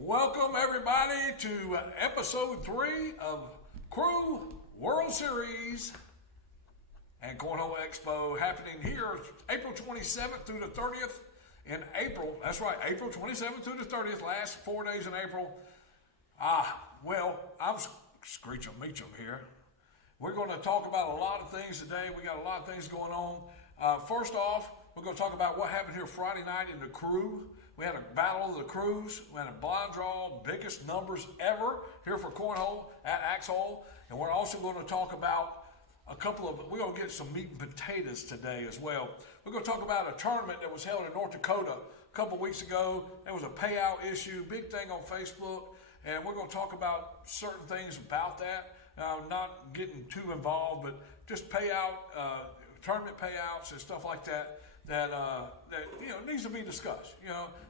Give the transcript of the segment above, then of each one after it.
Welcome everybody to episode 3 of Crew World Series and Cornhole Expo happening here April 27th through the 30th in April. That's right, April 27th through the 30th, last 4 days in April. I'm Screechum Meachum here. We're going to talk about a lot of things today. We got a lot of things going on. First off, we're going to talk about what happened here Friday night in the Crew. We had a battle of the crews. We had a blind draw, biggest numbers ever here for Cornhole at Axhole. And we're also going to talk about we're going to get some meat and potatoes today as well. We're going to talk about a tournament that was held in North Dakota a couple weeks ago. There was a payout issue, big thing on Facebook. And we're going to talk about certain things about that. Not getting too involved, but just tournament payouts and stuff like that. That needs to be discussed,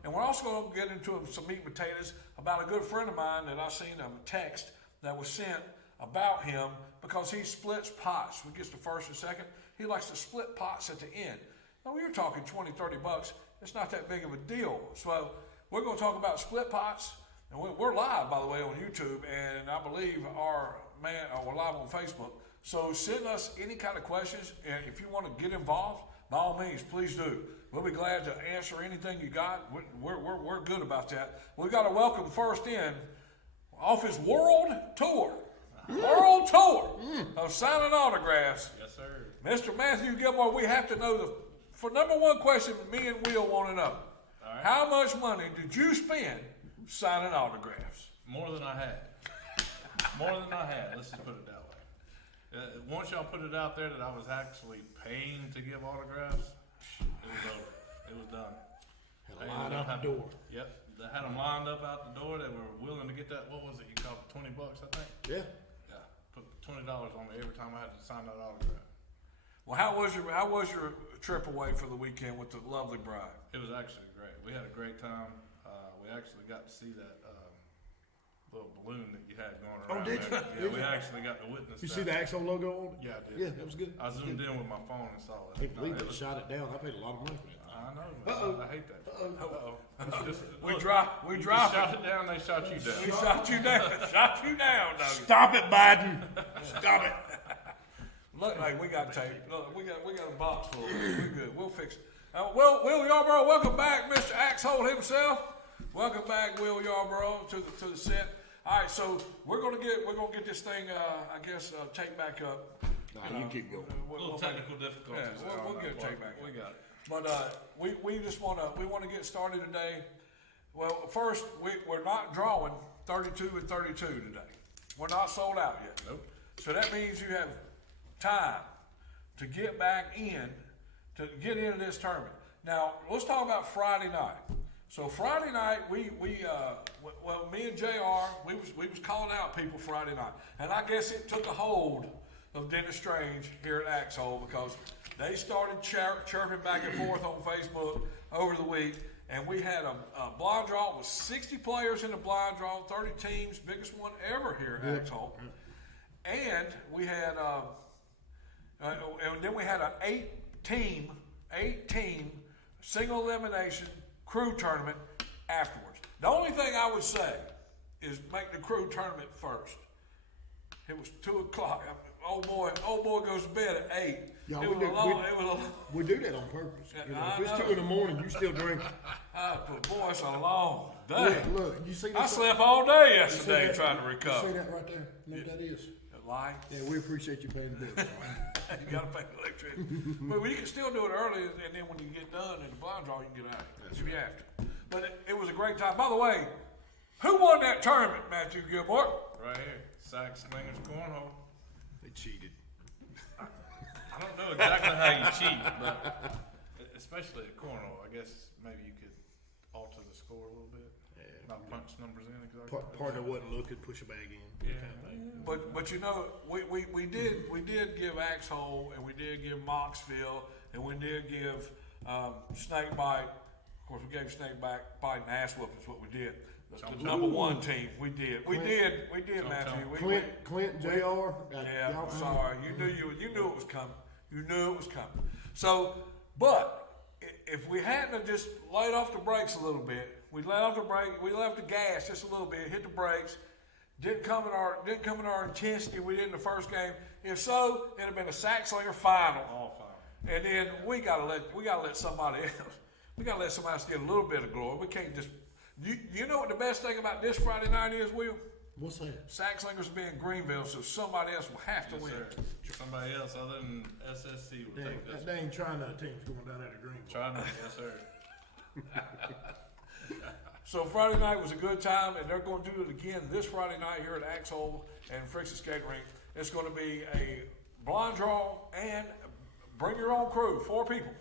and we're also going to get into some meat and potatoes about a good friend of mine that I seen a text that was sent about him because he splits pots. When he gets to first and second, he likes to split pots at the end. Now, you're talking $20-$30. It's not that big of a deal. So we're going to talk about split pots, and we're live, by the way, on YouTube, and I believe we're live on Facebook. So send us any kind of questions, and if you want to get involved, by all means, please do. We'll be glad to answer anything you got. We're good about that. We got to welcome first in off his world tour of signing autographs. Yes, sir. Mr. Matthew Gilmore. We have to know for number one question me and Will want to know. All right. How much money did you spend signing autographs? More than I had. Let's just put it that way. Once y'all put it out there that I was actually paying to give autographs, it was over. It was done. Had a line out the door. Yep. They had them lined up out the door. They were willing to get that. What was it? You called it $20, I think? Yeah. Yeah. Put $20 on me every time I had to sign that autograph. Well, how was your trip away for the weekend with the lovely bride? It was actually great. We had a great time. We actually got to see that little balloon that you had going around. Oh, did there. you? Yeah, we actually got to witness You that. see the Axo logo on it? Yeah, I did. Yeah, that was good. I zoomed in with my phone and saw it. I can't believe they shot it down. I paid a lot of money for that. I know, man. I hate that. We You dropped shot it down, they shot you down. We shot you down. Shot you down, doggy. Stop it, Biden. Stop it. Look like we got tape. Look, we got a box full. We're good. We'll fix it. Will Yarborough, welcome back, Mr. Axhole himself. Welcome back, Will Yarborough, to the set. All right, so we're gonna get this thing, tape back up. Nah, you keep going. A little technical difficulties. Yeah, we'll get it tape back. We got it. But we just wanna get started today. Well, first we're not drawing 32 and 32 today. We're not sold out yet. Nope. So that means you have time to get back in, to get into this tournament. Now, let's talk about Friday night. So Friday night, me and JR, we was calling out people Friday night. And I guess it took a hold of Dennis Strange here at Axhole because they started chirping back and forth on Facebook over the week. And we had a blind draw with 60 players in the blind draw, 30 teams, biggest one ever here at Axhole. And we had, and then we had an 8-team single elimination crew tournament afterwards. The only thing I would say is make the crew tournament first. It was 2:00. Old boy goes to bed at 8. Yeah, We we do that on purpose. I If it's know. 2 in the morning, you still drinking. But boy, it's a long day. Look, you see I this? slept all day You see yesterday that? trying to You recover. see that right there? You know what that is? Light. Yeah, we appreciate you paying the bills. You gotta pay the electricity. But you can still do it early, and then when you get done in the blind draw, you can get out of it if you have to. But it was a great time. By the way, who won that tournament, Matthew Gilmore? Right here. Sack Slingers Cornhole. They cheated. I don't know exactly how you cheat, but especially at cornhole, I guess maybe you could alter the score a little bit. Yeah. Not punch numbers in exactly. Partner wasn't looking, push a bag in. Yeah. Kind of thing. But we did give Axhole, and we did give Moxville, and we did give Snakebite. Of course, we gave Snakebite an ass whooping is what we did. The number one team, we did, Matthew. Clint, JR. Yeah, I'm sorry. You knew it was coming. You knew it was coming. So, but if we hadn't have just laid off the brakes a little bit, we left the gas just a little bit, hit the brakes, didn't come in our intensity we did in the first game. If so, it'd have been a Sackslinger final. All fine. And then we gotta let somebody else get a little bit of glory. We can't just. You know what the best thing about this Friday night is, Will? What's that? Sackslingers will be in Greenville, so somebody else will have to Yes, win. sir. Somebody else other than SSC will take this. That dang Trinidad team's going down there to Greenville. Try not, yes, sir. So Friday night was a good time, and they're going to do it again this Friday night here at Axhole and Frickson Skating Rink. It's going to be a blind draw and bring your own crew, 4 people.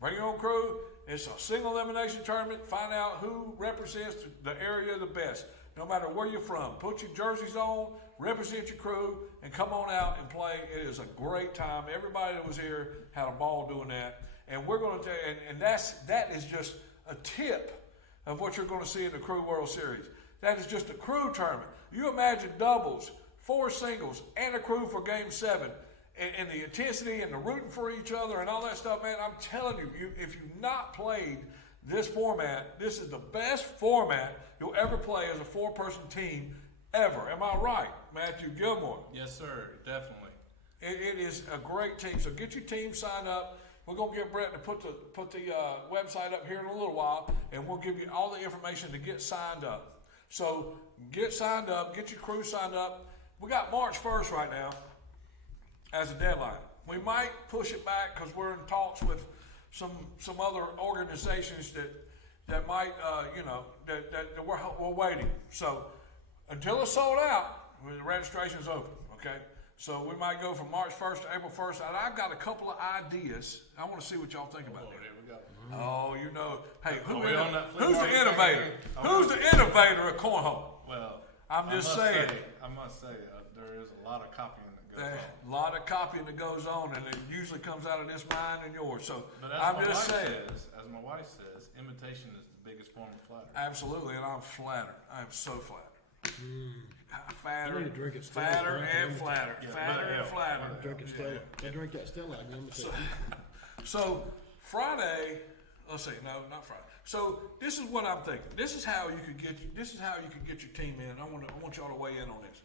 Bring your own crew. It's a single elimination tournament. Find out who represents the area the best, no matter where you're from. Put your jerseys on, represent your crew, and come on out and play. It is a great time. Everybody that was here had a ball doing that. And we're going to, that is just a tip of what you're going to see in the Crew World Series. That is just a crew tournament. You imagine doubles, 4 singles, and a crew for Game 7, and the intensity and the rooting for each other and all that stuff, man. I'm telling you, if you've not played this format, this is the best format you'll ever play as a 4-person team ever. Am I right, Matthew Gilmore? Yes, sir. Definitely. It is a great team. So get your team signed up. We're gonna get Brett to put the website up here in a little while, and we'll give you all the information to get signed up. So get signed up, get your crew signed up. We got March 1st right now as a deadline. We might push it back because we're in talks with some other organizations that might that we're waiting. So until it's sold out, the registration is open. Okay. So we might go from March 1st to April 1st, and I've got a couple of ideas. I want to see what y'all think about that. Here we go. Oh, you know, hey, Are we on that flip who's the market innovator? thing? Who's the innovator of cornhole? Well, I'm just saying. I must say, there is a lot of copying that goes on. A lot of copying that goes on, and it usually comes out of this mind and yours. So But as I'm my just wife saying. as my wife says, imitation is the biggest form of flattery. Absolutely, and I'm flattered. I'm so flattered. I need to drink it Stella. Fatter I and flattered. Yeah, Fatter and flattered. Drink it Stella. I drink that Stella. I can imitate. So Friday, let's see, no, not Friday. So this is what I'm thinking. This is how you could get your team in. I want y'all to weigh in on this.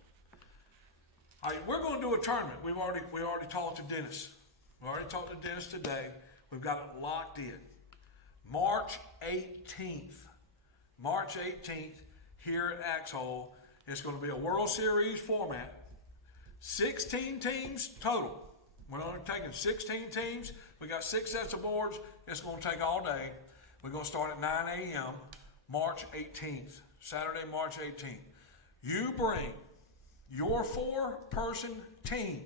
All right, we're going to do a tournament. We already talked to Dennis. We already talked to Dennis today. We've got it locked in. March 18th. March 18th here at Axhole. It's going to be a World Series format. 16 teams total. We're only taking 16 teams. We got 6 sets of boards. It's going to take all day. We're going to start at 9 a.m. March 18th. Saturday, March 18th. You bring your 4-person team.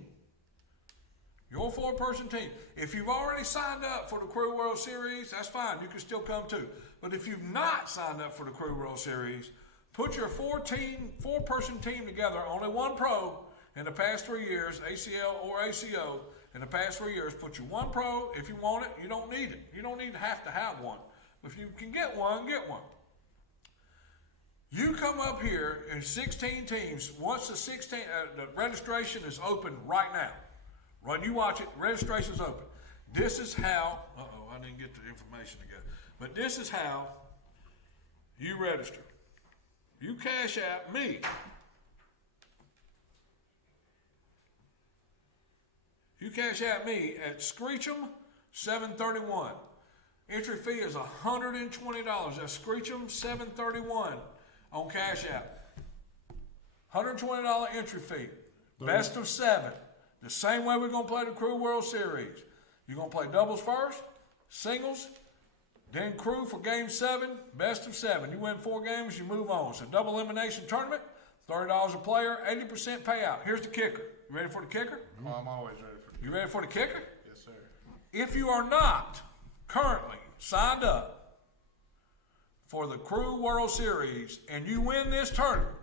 Your 4-person team. If you've already signed up for the Crew World Series, that's fine. You can still come too. But if you've not signed up for the Crew World Series, put your 4-person team together. Only one pro in the past 3 years, ACL or ACO. In the past 3 years, put you one pro. If you want it, you don't need it. You don't have to have one. If you can get one, get one. You come up here in 16 teams. Once the registration is open right now. When you watch it, registration's open. This is how, I didn't get the information together. But this is how you register. You cash out me. You cash out me at Screech'em 731. Entry fee is $120. That's Screech'em 731 on Cash App. $120 entry fee. Best of 7. The same way we're going to play the Crew World Series. You're going to play doubles first, singles, then crew for Game 7, best of 7. You win 4 games, you move on. It's a double elimination tournament, $30 a player, 80% payout. Here's the kicker. You ready for the kicker? Oh, I'm always ready for You ready for the kicker? Yes, sir. If you are not currently signed up for the Crew World Series and you win this tournament,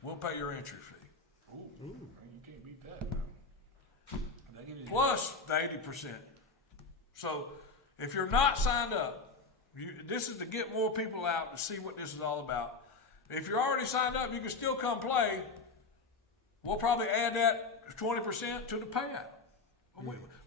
we'll pay your entry fee. Ooh. You can't beat that, man. They give you Plus the 80%. So if you're not signed up, this is to get more people out to see what this is all about. If you're already signed up, you can still come play. We'll probably add that 20% to the payout.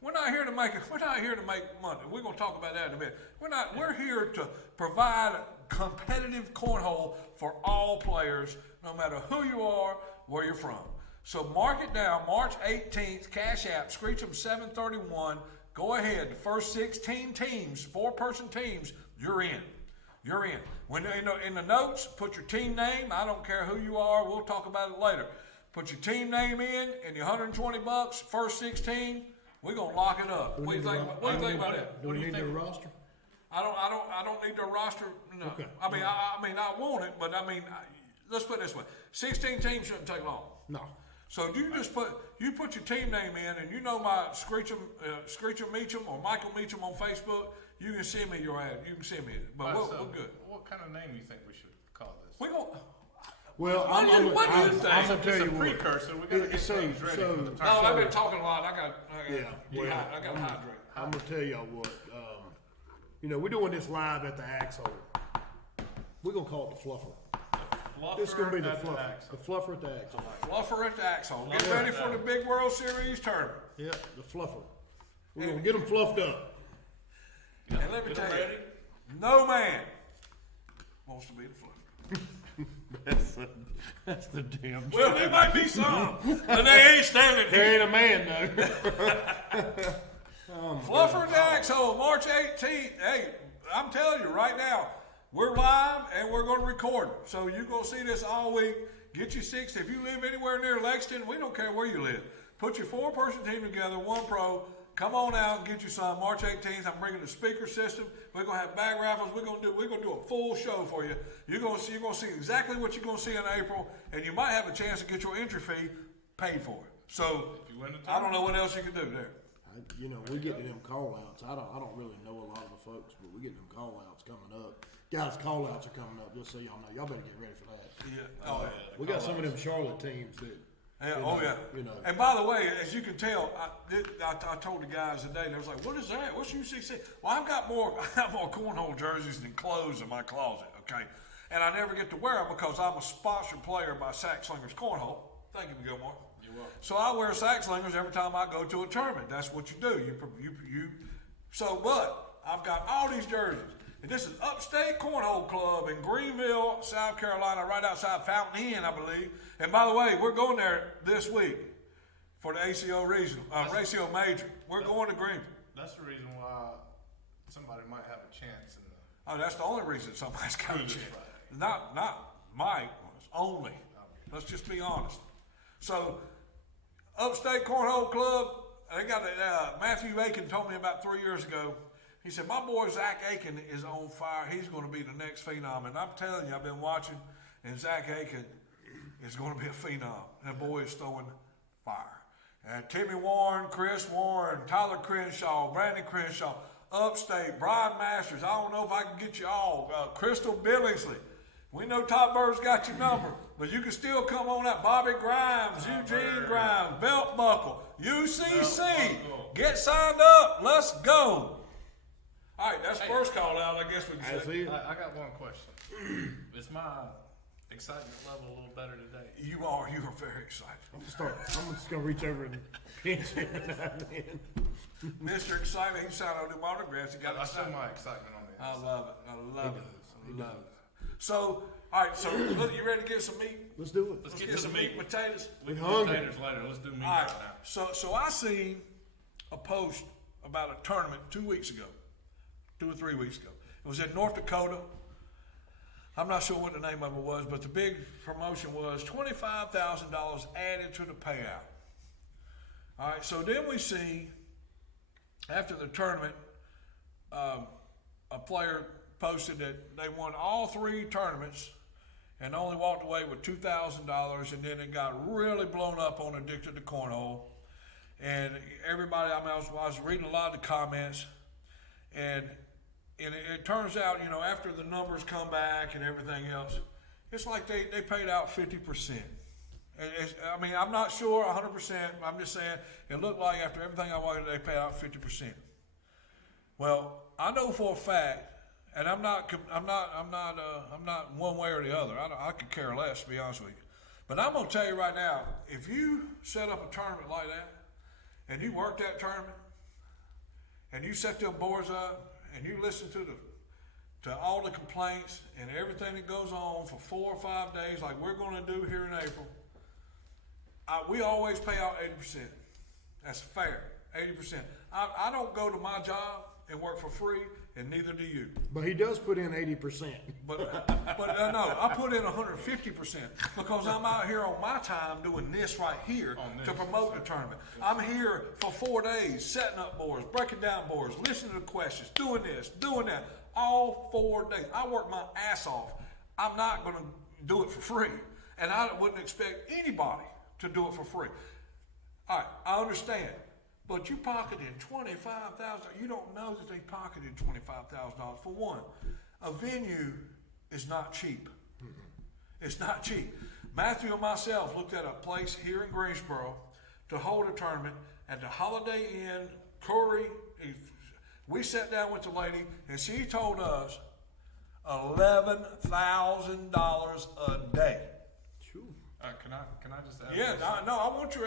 We're not here to make money. We're gonna talk about that in a minute. We're here to provide a competitive cornhole for all players, no matter who you are, where you're from. So mark it down, March 18th, Cash App, Screech'em 731. Go ahead. The first 16 teams, 4-person teams, you're in. You're in. When in the notes, put your team name. I don't care who you are. We'll talk about it later. Put your team name in and your $120. First 16, we're gonna lock it up. What do you think about that? Do we need their roster? I don't need their roster. No. Okay. I mean, I want it, but let's put it this way: 16 teams shouldn't take long. No. So you just put your team name in, and you know my Screech'em Meacham or Michael Meacham on Facebook. You can send me your ad. You can send me it. But we're good. What kind of name do you think we should call this? We gonna. Well, What do you think? I'm gonna tell It's a you what. precursor. We gotta get things ready for the No, tournament. I've been talking a lot. I got to hydrate. I'm gonna tell y'all what. We're doing this live at the Axhole. We're gonna call it the Fluffer. This is gonna be the Fluffer Fluffer. at The Fluffer at the Axhole. Fluffer at the Axhole. Get ready for the big World Series tournament. Yeah, the Fluffer. We're gonna get them fluffed up. And let me tell you, no man wants to be the Fluffer. That's the damn. Well, there might be some, but they ain't standing There here. ain't a man though. Fluffer at the Axhole, March 18th. Hey, I'm telling you right now, we're live and we're going to record. So you're going to see this all week. Get your 6. If you live anywhere near Lexington, we don't care where you live. Put your 4-person team together, 1 pro. Come on out and get you some. March 18th, I'm bringing the speaker system. We're gonna have bag raffles. We're gonna do a full show for you. You're gonna see exactly what you're gonna see in April, and you might have a chance to get your entry fee paid for. So I don't know what else you can do there. We get to them call outs. I don't really know a lot of the folks, but we get them call outs coming up. Guys, call outs are coming up. Just so y'all know, y'all better get ready for that. Yeah. We got some of them Charlotte teams that. Yeah, And by the way, as you can tell, I told the guys today, they was like, "What is that? What's UCC?" Well, I have more cornhole jerseys than clothes in my closet. Okay, and I never get to wear them because I'm a sponsored player by Sack Slingers Cornhole. Thank you, Gilmore. You're welcome. So I wear Sack Slingers every time I go to a tournament. That's what you do. But I've got all these jerseys. And this is Upstate Cornhole Club in Greenville, South Carolina, right outside Fountain Inn, I believe. And by the way, we're going there this week for the ACO Regional, ACO Major. We're going to Greenville. That's the reason why somebody might have a chance in the. Oh, that's the only reason somebody's got a chance. Not Mike, it's only. Let's just be honest. So, Upstate Cornhole Club, they got Matthew Aiken told me about 3 years ago. He said, my boy Zach Aiken is on fire. He's going to be the next phenom. And I'm telling you, I've been watching, and Zach Aiken is going to be a phenom. That boy is throwing fire. And Timmy Warren, Chris Warren, Tyler Crenshaw, Brandon Crenshaw, Upstate, Brian Masters. I don't know if I can get you all. Crystal Billingsley. We know Top Bird's got your number, but you can still come on out. Bobby Grimes, Eugene Grimes, Belt Buckle, UCC. Get signed up. Let's go. All right, that's first call out. I guess we can say. I got one question. Is my excitement level a little better today? You are very excited. I'm just gonna reach over and pinch him every now and then. Mr. Excitement, he signed all them autographs. He got I excited. show my excitement on the I inside. love it. I love it. He does. So, all right. So, look, you ready to get some meat? Let's do it. Let's Get get to some the meat meat. and potatoes. We can hungry. do potatoes later. Let's do meat All right right. now. So I seen a post about a tournament 2 weeks ago, 2 or 3 weeks ago. It was in North Dakota. I'm not sure what the name of it was, but the big promotion was $25,000 added to the payout. All right. So then we see after the tournament, a player posted that they won all 3 tournaments and only walked away with $2,000, and then it got really blown up on Addicted to Cornhole. And everybody, I was reading a lot of the comments, and it turns out, after the numbers come back and everything else, it's like they paid out 50%. I'm not sure 100%. I'm just saying it looked like after everything I watched, they paid out 50%. Well, I know for a fact, and I'm not one way or the other. I could care less, to be honest with you. But I'm gonna tell you right now, if you set up a tournament like that, and you work that tournament, and you set them boards up, and you listen to all the complaints and everything that goes on for 4 or 5 days, like we're going to do here in April, we always pay out 80%. That's fair, 80%. I don't go to my job and work for free, and neither do you. But he does put in 80%. But no, I put in 150% because I'm out here on my time doing this right here to promote the tournament. I'm here for 4 days, setting up boards, breaking down boards, listening to questions, doing this, doing that, all 4 days. I work my ass off. I'm not going to do it for free, and I wouldn't expect anybody to do it for free. All right, I understand. But you pocketed $25,000. You don't know that they pocketed $25,000. For one, a venue is not cheap. It's not cheap. Matthew and myself looked at a place here in Greensboro to hold a tournament at the Holiday Inn, Curry. We sat down with the lady, and she told us $11,000 a day. Can I just add? Yeah, this? no, I want to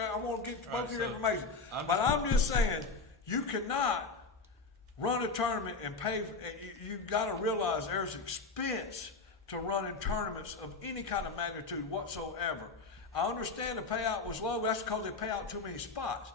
get both Right, your so information. I'm But just- I'm just saying, you cannot run a tournament and pay. You got to realize there's expense to running tournaments of any kind of magnitude whatsoever. I understand the payout was low. But that's because they pay out too many spots.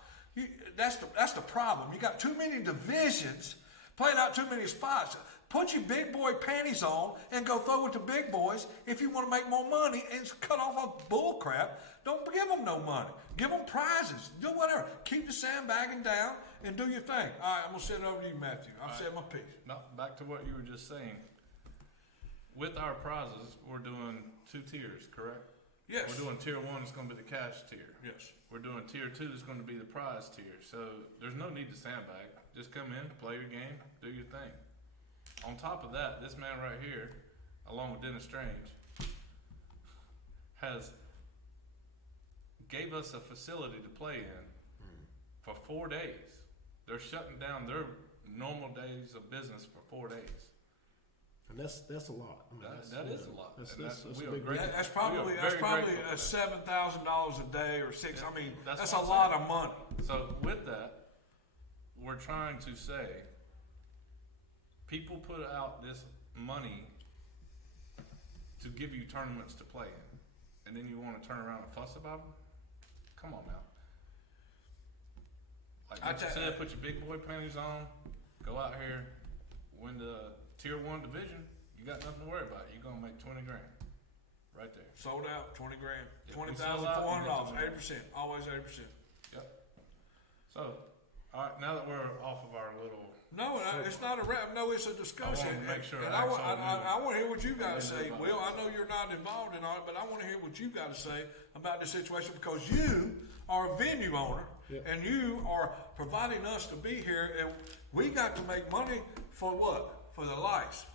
That's the problem. You got too many divisions, playing out too many spots. Put your big boy panties on and go throw with the big boys if you want to make more money and cut off of bull crap. Don't give them no money. Give them prizes. Do whatever. Keep the sandbagging down and do your thing. All right, I'm going to send it over to you, Matthew. I've said my piece. No, back to what you were just saying. With our prizes, we're doing 2 tiers, correct? Yes. We're doing tier 1 is going to be the cash tier. Yes. We're doing tier 2 is going to be the prize tier. So there's no need to sandbag. Just come in, play your game, do your thing. On top of that, this man right here, along with Dennis Strange, gave us a facility to play in for 4 days. They're shutting down their normal days of business for 4 days. And that's a lot. I mean, That is a lot. That's And a we are big grateful. That's We probably are very grateful for that. $7,000 a day or $6. I mean, That's that's what a I'm lot saying. of money. So with that, we're trying to say, people put out this money to give you tournaments to play in, and then you want to turn around and fuss about them? Come on now. Like I what you tell- said, put your big boy panties on, go out here, win the tier 1 division. You got nothing to worry about. You're gonna make 20 grand, right there. Sold out, 20 grand, If we sell out, $20,400, you get 80%, always 80%. Yep. So, all right, now that we're off of our little. No, it's not a rap. No, it's a discussion. I wanted to make sure And I I actually want to hear what you got to say. Will, I know you're not involved in all it, but I want to hear what you got to say about this situation because you are a venue owner and you are providing us to be here, and we got to make money for what? For the lights.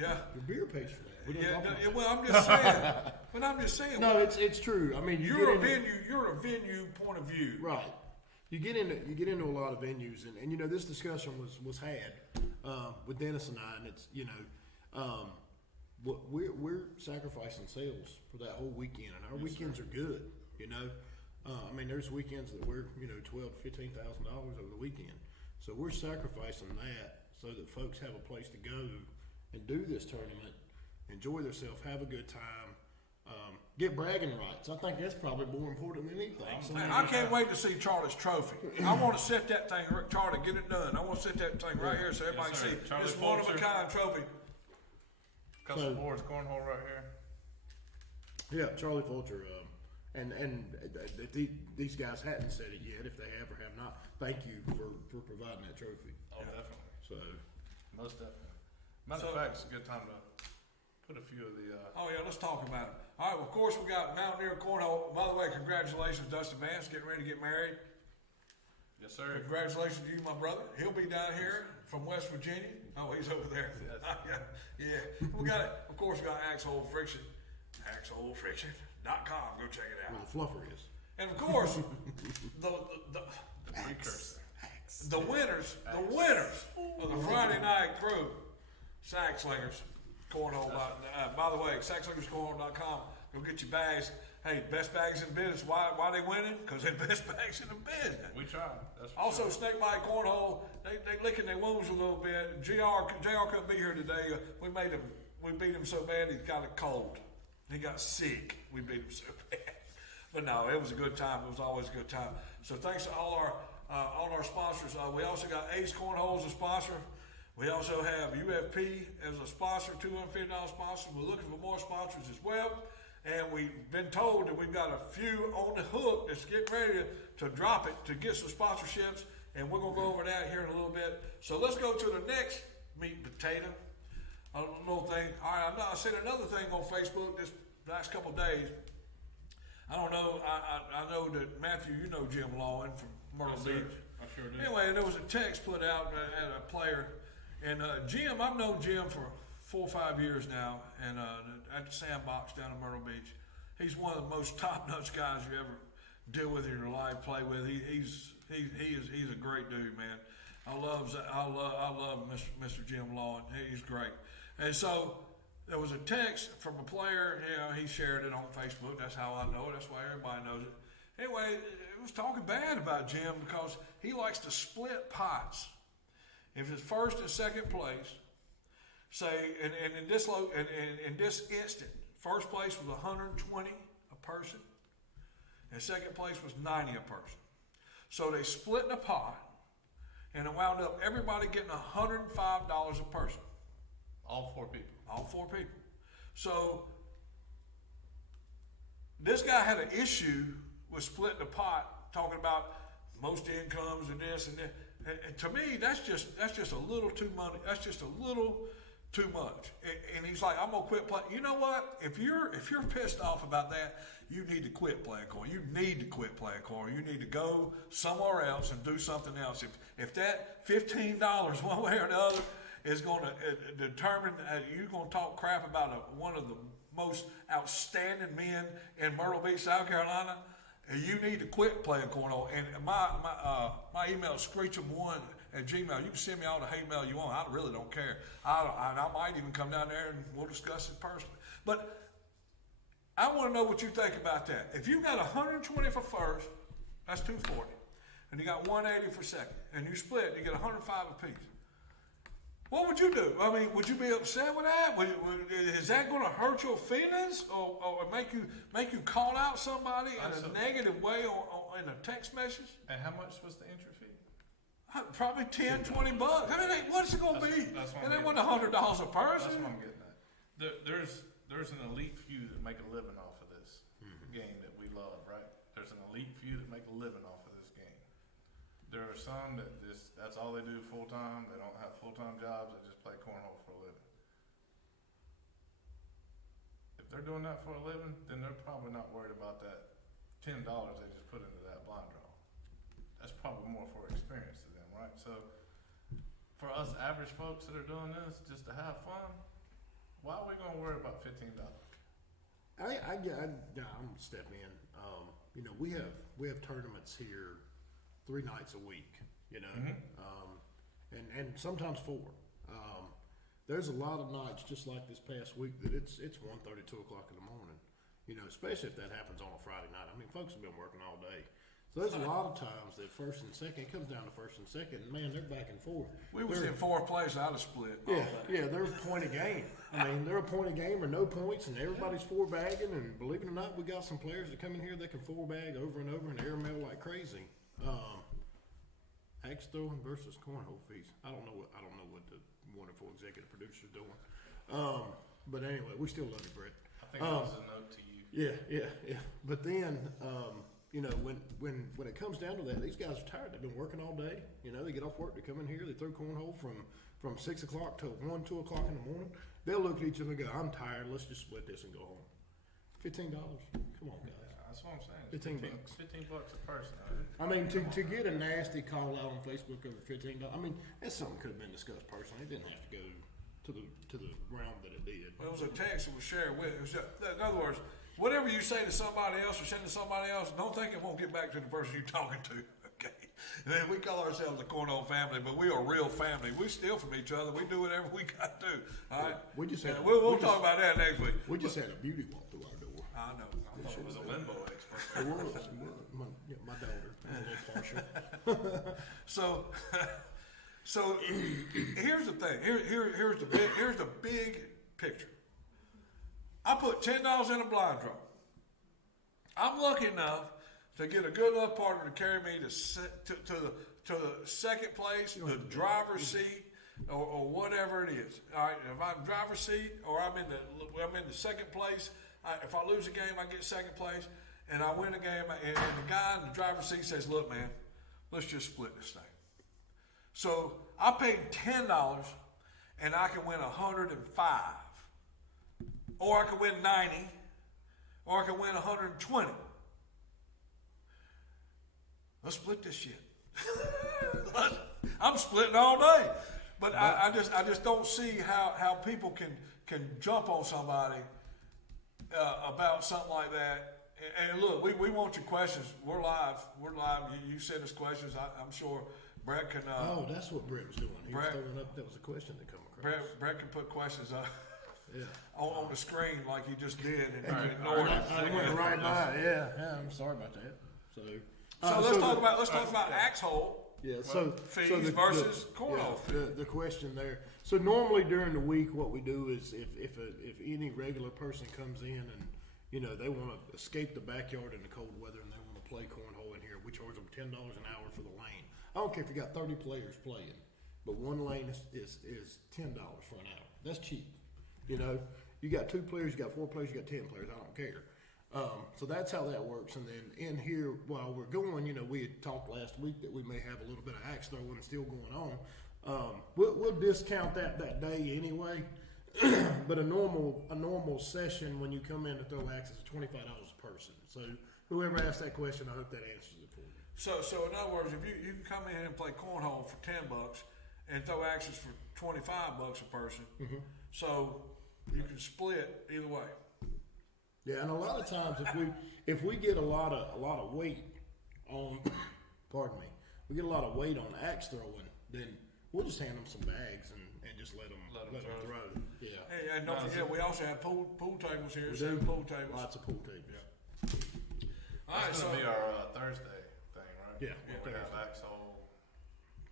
Yeah. Your beer pays for that. We didn't Yeah. talk about Well, I'm just saying. But I'm just saying. that. No, it's true. I mean, You're a venue point of view. Right. You get into a lot of venues, and you know this discussion was had with Dennis and I, and it's we're sacrificing sales for that whole weekend, and our weekends are good. You know, I mean there's weekends that we're $12,000 to $15,000 over the weekend, so we're sacrificing that so that folks have a place to go and do this tournament, enjoy themselves, have a good time. Get bragging rights. I think that's probably more important than anything. Man, I can't wait to see Charlie's trophy. I want to set that thing, Charlie, get it done. I want to set that thing right here so everybody Yes, can sir. see Charlie this one of a Fulcher. kind trophy. Couple So- boards, cornhole right here. Yeah, Charlie Fulcher, and these guys hadn't said it yet. If they have or have not, thank you for providing that trophy. Oh, definitely. So Most definitely. Matter So- of fact, it's a good time to put a few of the. Oh yeah, let's talk about it. All right, well, of course we got Mountaineer Cornhole. By the way, congratulations, Dustin Vance, getting ready to get married. Yes, sir. Congratulations to you, my brother. He'll be down here from West Virginia. Oh, he's over there. Yeah. We got it. Of course, we got Axhole Friction. AxholeFriction.com. Go check it where out. the fluffer is. And of course, the Precursor. the winners of the Friday night crew, Sack Slingers, Cornhole. By the way, SackSlingersCornhole.com. Go get your bags. Hey, best bags in business. Why they winning? Because they're best bags in the business. We tried. That's for Also, sure. Snakebite Cornhole. they licking their wounds a little bit. JR couldn't be here today. We beat him so bad he got a cold. He got sick. We beat him so bad. But no, it was a good time. It was always a good time. So thanks to all our sponsors. We also got Ace Cornhole as a sponsor. We also have UFP as a sponsor, $250 sponsor. We're looking for more sponsors as well. And we've been told that we've got a few on the hook that's getting ready to drop it to get some sponsorships. And we're going to go over that here in a little bit. So let's go to the next meat and potato. A little thing. All right, I seen another thing on Facebook this last couple of days. I don't know. I know that Matthew, you know Jim Lawen from Myrtle Beach. I sure do. Anyway, there was a text put out at a player. And Jim, I've known Jim for 4 or 5 years now, and at the Sandbox down in Myrtle Beach. He's one of the most top-notch guys you ever deal with in your life, play with. He's a great dude, man. I love Mr. Jim Lawen. He's great. And so there was a text from a player. You know, he shared it on Facebook. That's how I know it. That's why everybody knows it. Anyway, it was talking bad about Jim because he likes to split pots. If it's first and second place, say, and in this instant, first place was 120 a person, and second place was 90 a person. So they split the pot, and it wound up everybody getting $105 a person. All 4 people. All 4 people. So this guy had an issue with splitting the pot, talking about most incomes and this and that. And to me, that's just a little too money. That's just a little too much. And he's like, I'm gonna quit playing. You know what? If you're pissed off about that, you need to quit playing corn. You need to quit playing corn. You need to go somewhere else and do something else. If that $15 one way or the other is going to determine you're going to talk crap about one of the most outstanding men in Myrtle Beach, South Carolina, you need to quit playing cornhole. And my email is screechum1@gmail. You can send me all the hate mail you want. I really don't care. I might even come down there and we'll discuss it personally. But I want to know what you think about that. If you got 120 for first, that's 240, and you got 180 for second, and you split, you get 105 apiece. What would you do? I mean, would you be upset with that? Is that going to hurt your feelings, or make you call out somebody in a negative way in a text message? And how much was the entry fee? Probably $10, $20. I mean, what's it going to be? And they want $100 a person. That's what I'm getting at. There's an elite few that make a living off of this game that we love, right? There's an elite few that make a living off of this game. There are some that that's all they do full time. They don't have full-time jobs. They just play cornhole for a living. If they're doing that for a living, then they're probably not worried about that $10 they just put into that blind draw. That's probably more for experience to them, right? So for us average folks that are doing this just to have fun, why are we gonna worry about $15? I'm gonna step in. You know, we have tournaments here 3 nights a week. You know, and sometimes 4. There's a lot of nights, just like this past week, that it's 1:30, 2 o'clock in the morning. You know, especially if that happens on a Friday night. I mean, folks have been working all day. So there's a lot of times that first and second, it comes down to first and second, and man, they're back and forth. We was in 4th place out of split. Yeah, they're a point a game. I mean, they're a point a game or no points, and everybody's 4-bagging, and believe it or not, we got some players that come in here that can 4-bag over and over and air mail like crazy. Axe throwing versus cornhole fees. I don't know what the wonderful executive producer's doing. But anyway, we still love you, Brett. I think that was a note to you. Yeah. But then, you know, when it comes down to that, these guys are tired. They've been working all day. You know, they get off work, they come in here, they throw cornhole from 6 o'clock till 1, 2 o'clock in the morning. They'll look at each other and go, I'm tired, let's just split this and go home. $15. Come on, guys. That's what I'm saying. $15. $15 a person. I mean, to get a nasty call out on Facebook over $15, I mean, that's something could have been discussed personally. It didn't have to go to the realm that it did. Well, it was a text that was shared with. In other words, whatever you say to somebody else or send to somebody else, don't think it won't get back to the person you're talking to. Okay. And then we call ourselves the Cornhole family, but we are a real family. We steal from each other. We do whatever we got to do. All right. We'll talk about that next week. We just had a beauty walk through our door. I know. I thought it was a limbo expert. It was. My daughter. I'm a little partial. So here's the thing. Here's the big picture. I put $10 in a blind draw. I'm lucky enough to get a good enough partner to carry me to the second place, the driver's seat, or whatever it is. All right, if I'm driver's seat or I'm in the second place, if I lose a game, I get second place, and I win a game, and the guy in the driver's seat says, "Look, man, let's just split this thing." So I paid $10, and I can win 105, or I can win 90, or I can win 120. Let's split this shit. I'm splitting all day, but I just don't see how people can jump on somebody about something like that. And look, we want your questions. We're live. You send us questions. I'm sure Brett can. Oh, that's what Brett was doing. He Brett- was throwing up. That was a question that come across. Brett can put questions Yeah. on the screen like he just did, and you can ignore I it. went right by. Yeah. I'm sorry about that. So So let's talk about axe hole. Yeah, fees the versus cornhole fee. The question there. So normally during the week, what we do is if any regular person comes in and they want to escape the backyard in the cold weather and they want to play cornhole in here, we charge them $10 an hour for the lane. I don't care if you got 30 players playing, but one lane is $10 for an hour. That's cheap. You got 2 players, you got 4 players, you got 10 players. I don't care. So that's how that works. And then in here, while we're going, we had talked last week that we may have a little bit of axe throwing still going on. We'll discount that day anyway. But a normal session when you come in to throw axe is $25 a person. So whoever asked that question, I hope that answers it for you. So in other words, if you can come in and play cornhole for $10 and throw axes for $25 a person, so you can split either way. Yeah, and a lot of times if we get a lot of weight on, pardon me, we get a lot of weight on axe throwing, then we'll just hand them some bags and just let them throw. Yeah. Hey, and don't forget, we also have pool tables here. We 7 do. pool tables. Lots of pool tables. All right, That's so gonna be our Thursday thing, right? Yeah, We have axe hole.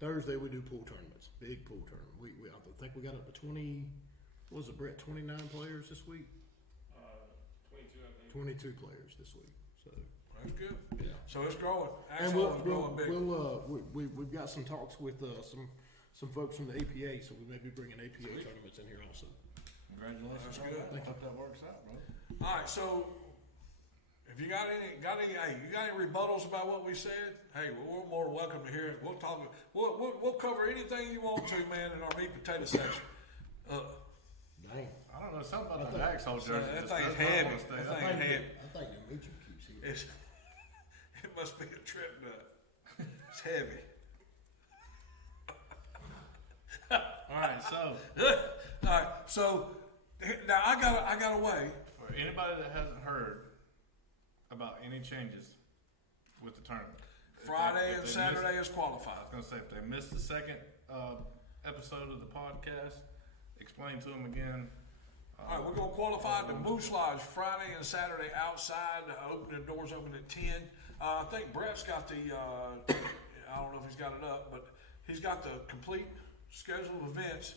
Thursday we do pool tournaments, big pool tournament. We I think we got up to 20. What was it, Brett? 29 players this week. 22, I think. 22 players this week. So that's good. yeah. So it's growing. And Axel is growing big. we've got some talks with some folks from the APA, so we may be bringing APA tournaments in here also. Congratulations. That's on good. that. I hope that works out, bro. All right, so if you got any rebuttals about what we said? Hey, we're more than welcome to hear it. We'll talk. We'll cover anything you want to, man, in our meat and potato section. Dang. I don't know, something about that axe hole jersey. that just thing's does not heavy. wanna stay That up. thing heavy. I think Demetri keeps here. It must be a trip nut. It's heavy. All right, so All right, so now I got a way. for anybody that hasn't heard about any changes with the tournament, Friday if and they Saturday missed- is qualified. I was gonna say, if they missed the second episode of the podcast, explain to them again. All right, we're gonna qualify the Moose Lodge Friday and Saturday outside. The doors open at 10. I think Brett's got the. I don't know if he's got it up, but he's got the complete schedule of events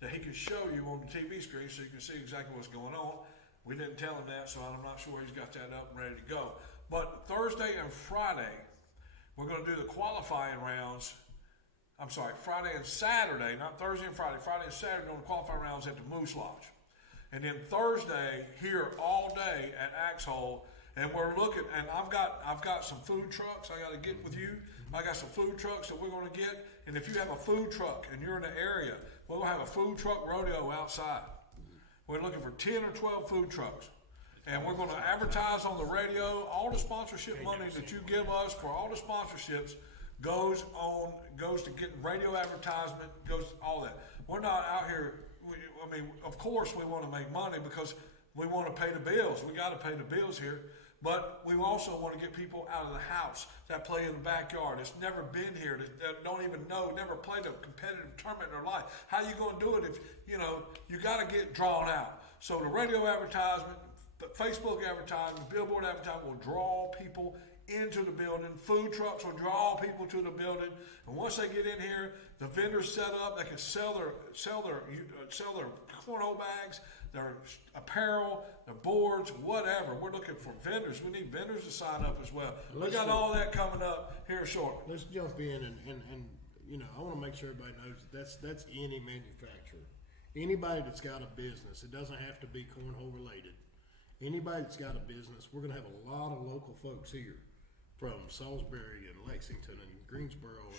that he can show you on the TV screen, so you can see exactly what's going on. We didn't tell him that, so I'm not sure he's got that up and ready to go. But Thursday and Friday, we're gonna do the qualifying rounds. I'm sorry, Friday and Saturday, not Thursday and Friday. Friday and Saturday on the qualifying rounds at the Moose Lodge. And then Thursday here all day at Axe Hole, and we're looking. And I've got some food trucks. I got to get with you. I got some food trucks that we're going to get. And if you have a food truck and you're in the area, we're going to have a food truck rodeo outside. We're looking for 10 or 12 food trucks, and we're going to advertise on the radio. All the sponsorship money that you give us for all the sponsorships goes to getting radio advertisement. Goes all that. We're not out here. Of course we want to make money because we want to pay the bills. We got to pay the bills here. But we also want to get people out of the house that play in the backyard. It's never been here. That don't even know, never played a competitive tournament in their life. How you going to do it if, you got to get drawn out. So the radio advertisement, Facebook advertisement, billboard advertisement will draw people into the building. Food trucks will draw people to the building, and once they get in here, the vendors set up. They can sell their cornhole bags, their apparel, their boards, whatever. We're looking for vendors. We need vendors to sign up as well. We got all that coming up here shortly. Let's jump in and I want to make sure everybody knows that's any manufacturer. Anybody that's got a business, it doesn't have to be cornhole related. Anybody that's got a business, we're going to have a lot of local folks here from Salisbury and Lexington and Greensboro and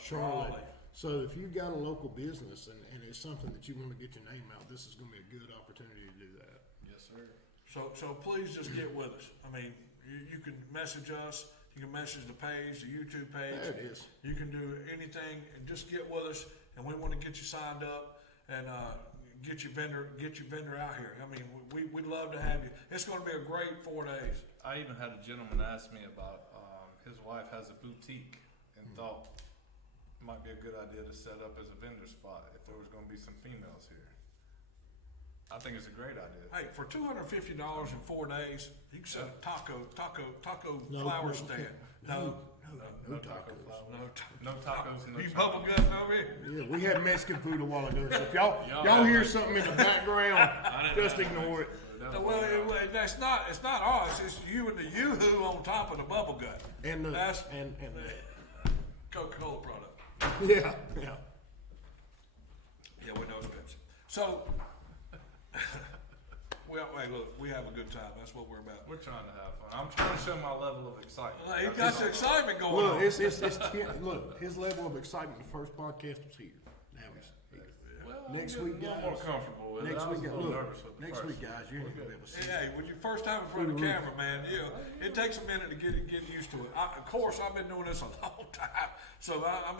Charlotte. Raleigh. So if you've got a local business and it's something that you want to get your name out, this is going to be a good opportunity to do that. Yes, sir. So please just get with us. I mean, you can message us. You can message the page, the YouTube page. There it is. You can do anything and just get with us. And we want to get you signed up and get your vendor out here. I mean, we'd love to have you. It's going to be a great 4 days. I even had a gentleman ask me about his wife has a boutique and thought it might be a good idea to set up as a vendor spot if there was going to be some females here. I think it's a great idea. Hey, for $250 in 4 days, you can set a taco No, flower no, stand. no. No taco tacos. flowers. No tacos and no You chocolate. bubble guts over here. Yeah, we had Mexican food a while ago. So if y'all hear something in the background, just ignore it. Well, it's not us. It's you and the yoo-hoo on top of the bubble gut. And the That's and Coca-Cola product. yeah. Yeah, we know it's Pepsi. So, well, hey, look, we have a good time. That's what we're about. We're trying to have fun. I'm trying to show my level of excitement. He got the excitement going Look, on. it's look, his level of excitement the first podcast was here. Now he's Well, next I'm week, getting a little more guys. comfortable with Next it. I week, was a little look, nervous with the next first week, one. guys, you ain't gonna be able to see. Hey, when you first time in front of the camera, man, it takes a minute to get used to it. Of course, I've been doing this a long time, so I'm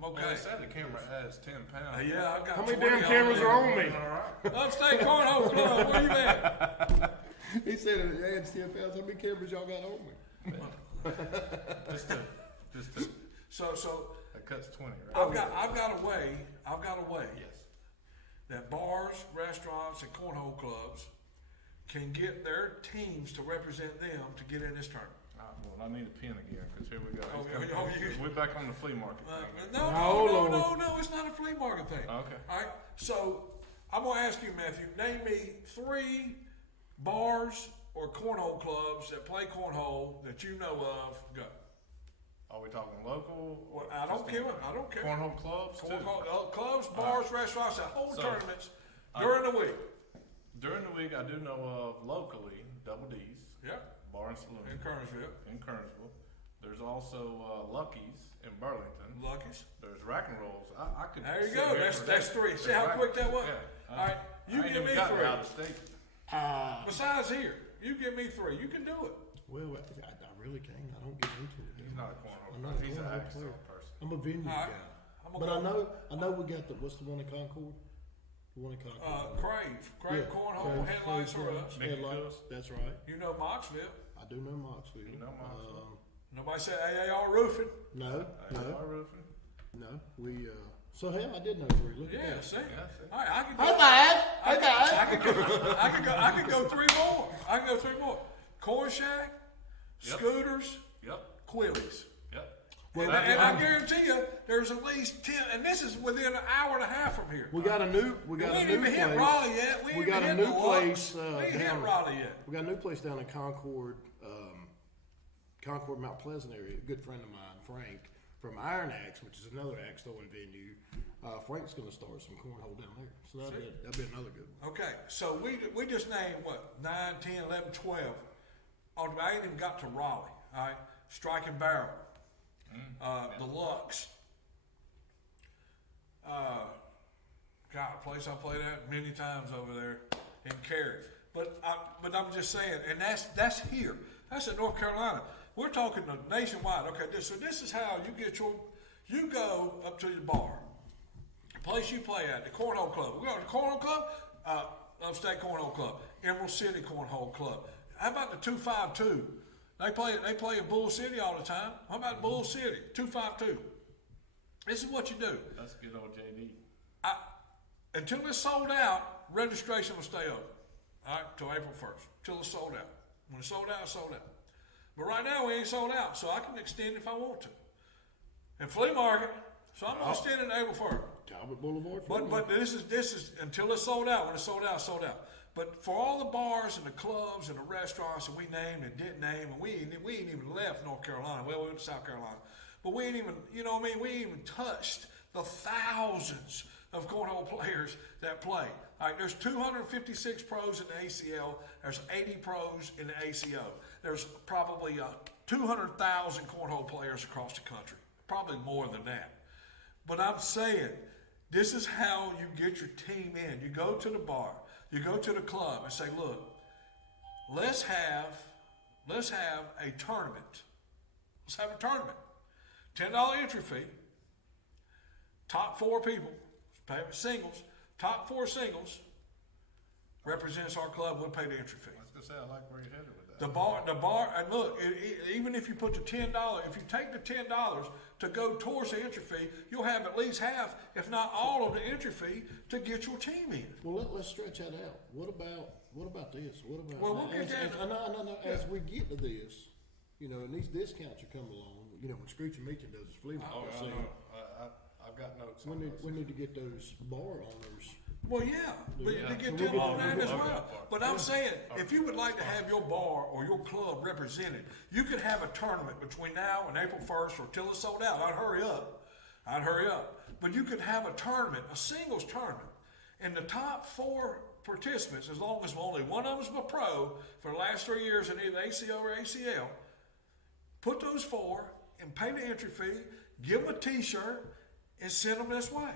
Well, okay. they said the camera adds 10 pounds. Yeah, I got How many 20 damn cameras there. are on me? All right. Upstate Cornhole Club, where you at? He said it adds 10 pounds. How many cameras y'all got on me? Just to, So that cuts 20, right? I've got a way Yes. that bars, restaurants, and cornhole clubs can get their teams to represent them to get in this tournament. Well, I need a pen again, because here we go. Oh, He's yeah, coming. oh, you- We're back on the flea market thing. No, it's not a flea market thing. Okay. All right, so I'm gonna ask you, Matthew, name me 3 bars or cornhole clubs that play cornhole that you know of. Go. Are we talking local? Well, I don't care. I don't care. Cornhole clubs, too. Clubs, bars, restaurants that hold So, tournaments during the week. During the week, I do know of locally, Double D's, Yeah, Bar and Saloon in Kernersville, in Kernersville. There's also Lucky's in Burlington. Lucky's. There's Rack and Rolls. I could. There you sit go. here That's for that's days. 3. There's See how Rack- quick that was. Yeah. All right, you I ain't give even me gotten 3. out of state. Besides here, you give me 3. You can do it. Well, I really can't. I don't get into it. He's not a cornhole I'm not person. a He's an cornhole action player. person. I'm a venue All right. guy. I'm But gonna I know we got what's the one in Concord? The one in Concord. Crave Cornhole Headlights are us. Mickey Headlights, Coos. that's right. You know Moxville. I do know Moxville. You know Moxville. Nobody said AAR Roofing. No, AR Roofing. no. We so hell, I did know 3. Look at Yeah, that. see. Yeah, see. All right, I can go. Hey guys. I could go 3 more. I can go 3 more. Corn Shack, Yep. Scooters, Yep. Quillies. Yep. Well, And I guarantee you, there's at least 10, and this is within an hour and a half from here. We got a new We place. ain't even hit Raleigh yet. We ain't got a even new hit place, Lux. We ain't hit down- Raleigh yet. We got a new place down in Concord, Concord Mount Pleasant area. A good friend of mine, Frank, from Iron Axe, which is another axe throwing venue. Frank's going to start some cornhole down there, so that'd be another good one. Okay, so we just named what 9, 10, 11, 12. Oh, I ain't even got to Raleigh. All right, Striking Barrel, the Lux. God, a place I played at many times over there in Cary. But I'm just saying, and that's here. That's in North Carolina. We're talking nationwide. Okay, so this is how you go up to your bar, the place you play at, the Cornhole Club. We got the Cornhole Club, Upstate Cornhole Club, Emerald City Cornhole Club. How about the 252? They play in Bull City all the time. How about Bull City 252? This is what you do. That's good old JD. Until it's sold out, registration will stay open. All right, till April 1st, till it's sold out. When it's sold out, it's sold out. But right now we ain't sold out, so I can extend if I want to. And flea market, so I'm gonna extend it to April 1st. Talbot Boulevard. But this is until it's sold out. When it's sold out, it's sold out. But for all the bars and the clubs and the restaurants that we named and didn't name, and we ain't even left North Carolina. Well, we went to South Carolina, but we ain't even, you know what I mean? We ain't even touched the thousands of cornhole players that play. All right, there's 256 pros in the ACL. There's 80 pros in the ACO. There's probably 200,000 cornhole players across the country. Probably more than that. But I'm saying, this is how you get your team in. You go to the bar, you go to the club and say, look, let's have a tournament. Let's have a tournament. $10 entry fee. Top 4 people, singles, top 4 singles represents our club. We'll pay the entry fee. I was gonna say, I like where you're headed with that. The bar, and look, even if you put the $10, if you take the $10 to go towards the entry fee, you'll have at least half, if not all of the entry fee to get your team in. Well, let's stretch that out. What about this? What about Well, we'll get that. no. As we get to this, you know, and these discounts are coming along. You know, when Screech and Meacham does his flea market, Oh, so I know. I've got notes on those. we need to get those bar owners. Well, yeah, but Yeah. to get So them we'll on get- that as we'll get well. that part. But I'm saying, if you would like to have your bar or your club represented, you could have a tournament between now and April 1st or till it's sold out. I'd hurry up. But you could have a tournament, a singles tournament, and the top 4 participants, as long as only one of them's a pro for the last 3 years in either ACO or ACL, put those 4 and pay the entry fee, give them a t-shirt, and send them this way.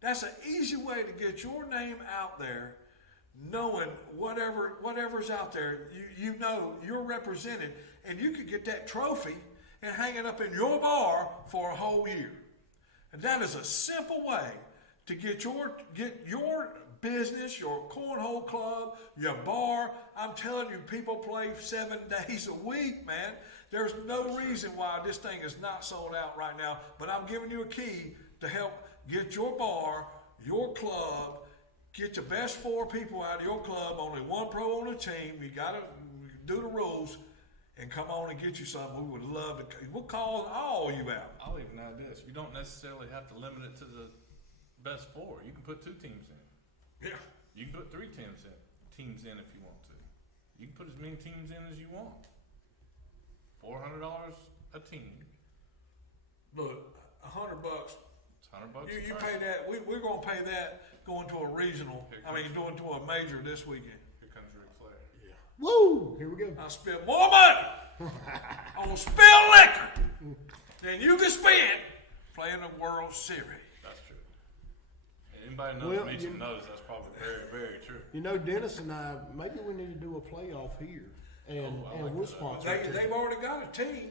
That's an easy way to get your name out there, knowing whatever's out there, you know you're represented, and you could get that trophy and hang it up in your bar for a whole year. And that is a simple way to get your business, your cornhole club, your bar. I'm telling you, people play 7 days a week, man. There's no reason why this thing is not sold out right now, but I'm giving you a key to help get your bar, your club, get the best 4 people out of your club, only 1 pro on the team. You got to do the rules and come on and get you something. We would love to. We'll call all you out. I'll even add this. You don't necessarily have to limit it to the best 4. You can put 2 teams in. Yeah. You can put 3 teams in if you want to. You can put as many teams in as you want. $400 a team. Look, $100. It's $100. You a pay person. that. We're gonna pay that going to a regional. Going to a major this weekend. Here comes Ric Flair. Yeah. Woo! Here we go. I spent more money on spilled liquor than you can spend playing the World Series. That's true. Anybody knows Well, Meacham you- knows that's probably very, very true. You know, Dennis and I, maybe we need to do a playoff here, and I like we'll that. sponsor it. They've already got a team.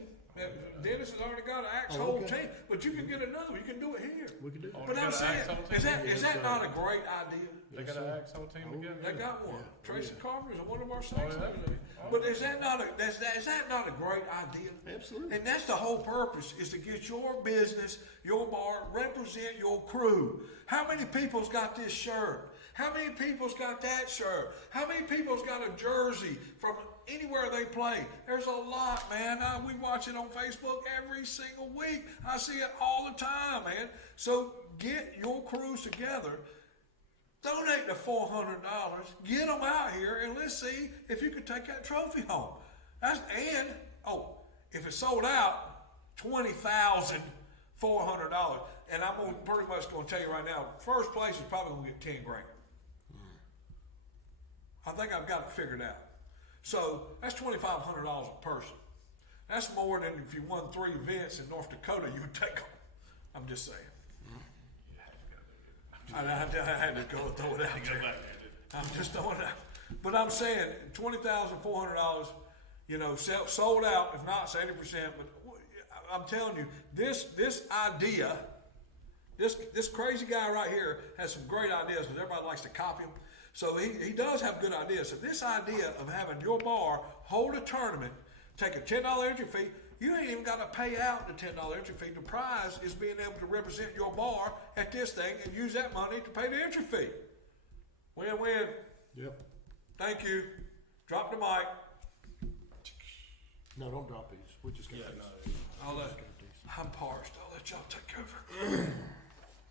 Dennis has already got an axe Oh, whole okay. team, but you can get another. You can do it here. We could do Oh, it. But they I'm got an saying, axe whole team? is that not a great idea? They got an axe whole team Oh, together. They got one. Yeah. Tracy Yeah. Carver is one of our Oh, sections. yeah. But is that not a great idea? Absolutely. And that's the whole purpose, is to get your business, your bar, represent your crew. How many people's got this shirt? How many people's got that shirt? How many people's got a jersey from anywhere they play? There's a lot, man. We watch it on Facebook every single week. I see it all the time, man. So get your crews together. Donate the $400. Get them out here, and let's see if you can take that trophy home. If it's sold out, $20,400. And I'm pretty much going to tell you right now, first place is probably going to get 10 grand. I think I've got it figured out. So that's $2,500 a person. That's more than if you won 3 events in North Dakota, you would take them. I'm just saying. I had to go throw it out there. I'm just throwing it out. But I'm saying $20,400, sold out, if not 80%. But I'm telling you, this idea, this crazy guy right here has some great ideas because everybody likes to copy him. So he does have good ideas. So this idea of having your bar hold a tournament, take a $10 entry fee, you ain't even got to pay out the $10 entry fee. The prize is being able to represent your bar at this thing and use that money to pay the entry fee. Win-win. Yep. Thank you. Drop the mic. No, don't drop these. We just got Yeah, these. no, I'll let, I'm parched. I'll let y'all take over.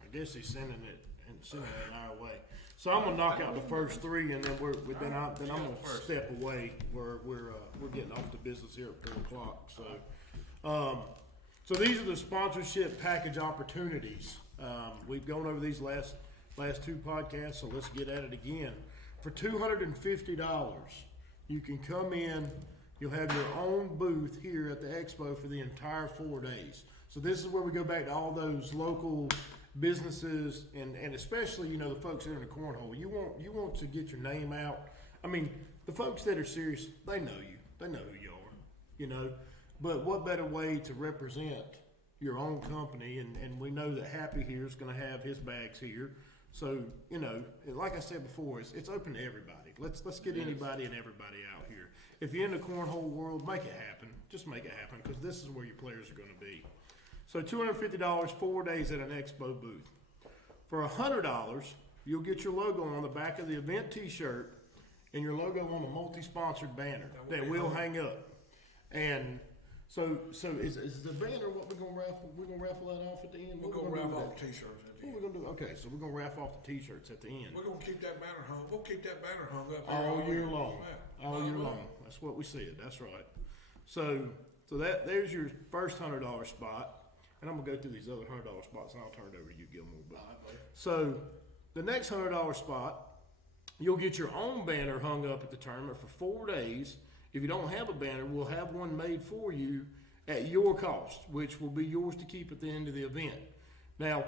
I guess he's sending it our way. So I'm gonna knock out the first three, and then then I'm gonna step away. We're getting off the business here at 4:00. So these are the sponsorship package opportunities. We've gone over these last two podcasts, so let's get at it again. For $250, you can come in. You'll have your own booth here at the expo for the entire 4 days. So this is where we go back to all those local businesses and especially, you know, the folks that are in the cornhole. You want to get your name out. I mean, the folks that are serious, they know you. They know who you are, you know. But what better way to represent your own company? And we know that Happy here is going to have his bags here. So, you know, like I said before, it's open to everybody. Let's get anybody and everybody out here. If you're in the cornhole world, make it happen. Just make it happen, because this is where your players are going to be. So $250, 4 days at an expo booth. For $100, you'll get your logo on the back of the event T-shirt and your logo on a multi-sponsored banner that we'll hang up. And so is the banner what we're gonna raffle? We're gonna raffle that off at the end. We're gonna raffle off the t-shirts at the What end. we're gonna do? Okay, so we're gonna raffle off the T-shirts at the end. We're gonna keep that banner hung. We'll keep that banner hung up here All year long. Yeah. All year long. That's what we said. That's right. So there's your first $100 spot. And I'm gonna go through these other $100 spots, and I'll turn it over to you, Gilmore. So the next $100 spot, you'll get your own banner hung up at the tournament for 4 days. If you don't have a banner, we'll have one made for you at your cost, which will be yours to keep at the end of the event. Now,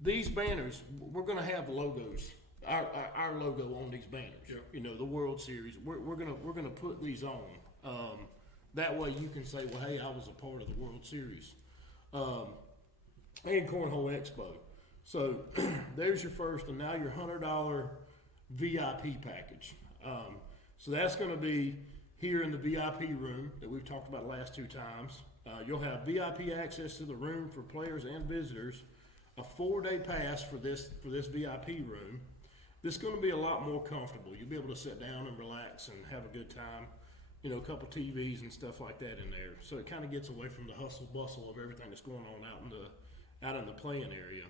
these banners, we're gonna have logos, our logo on these banners. Yeah. You know, the World Series. We're gonna put these on. That way you can say, well, hey, I was a part of the World Series. And Cornhole Expo. So there's your first, and now your $100 VIP package. So that's going to be here in the VIP room that we've talked about the last 2 times. You'll have VIP access to the room for players and visitors, a 4-day pass for this VIP room. This is going to be a lot more comfortable. You'll be able to sit down and relax and have a good time. You know, a couple TVs and stuff like that in there. So it kind of gets away from the hustle bustle of everything that's going on out in the playing area.